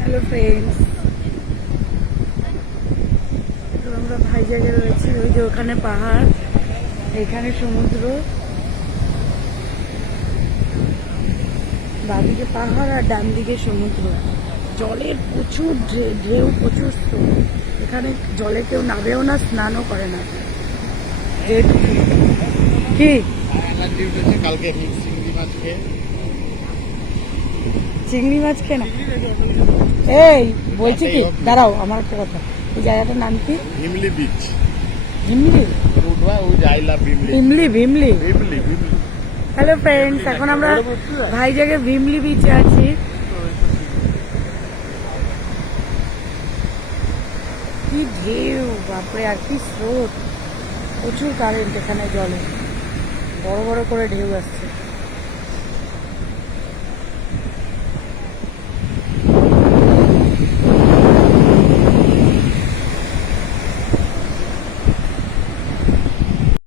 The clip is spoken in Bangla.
হ্যালো ফ্রেন্ডস, আমরা ভাই জায়গায় রয়েছি। ওই যে ওখানে পাহাড়, এখানে সমুদ্র, বাঁদিকে পাহাড় আর ডান দিকে সমুদ্র। জলের প্রচুর ঢেউ, প্রচুর স্রোত। এখানে জলে কেউ নাবেও না, স্নানও করে না। কি চিংড়ি মাছ খেয়ে না? এই বলছি কি, দাঁড়াও, আমার একটা কথা। এই জায়গাটার নাম কি? Bheemili beach. Bheemili? Bheemili Bheemili. Hello friends, এখন আমরা ভাই জায়গায় ভিমলি বিচে আছি। কি ঢেউ, বাপরে, আর কি স্রোত, প্রচুর কারেন্ট এখানে, জলে বড় বড় করে ঢেউ আসছে।